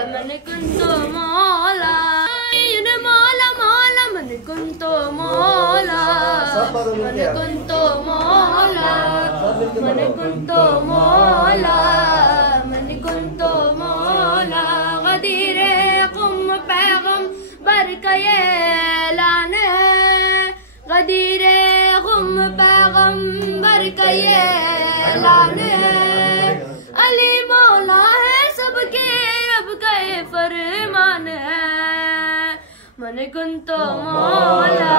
मन कुंतो मौला मौला मौला मन कुंतो मौला मन कुंतो मौला मन कुंतो मौला मन कुंतो मौला गदीरे कुम पैगम बरकये ऐलान है गदीरे कुम पैगम बरकये ऐलान है अली मौला है सबके अब गए फरमान है मन कुंतो मौला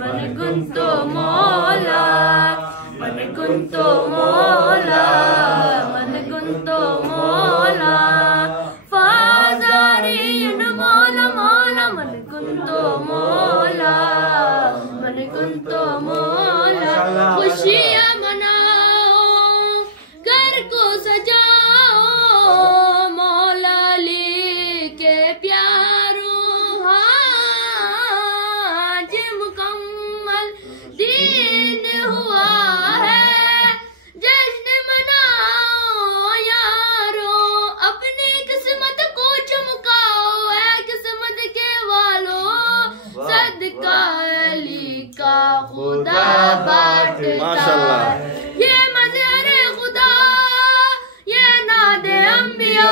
मन कुंतो मौला मन कुंतो मौला मन कुंतो मौला फाज़ारीन मौला मौला मन कुंतो मौला मन कुंतो मौला खुशियाँ मनाओ घर को सजाओ मौला अली के प्यारों आज मुकम्मल दीन हुआ है जश्न मनाओ यारो अपनी किस्मत को चमकाओ है किस्मत के वालों सदका अली का खुदा बांटता है ये मज़हर खुदा ये नादे अंबिया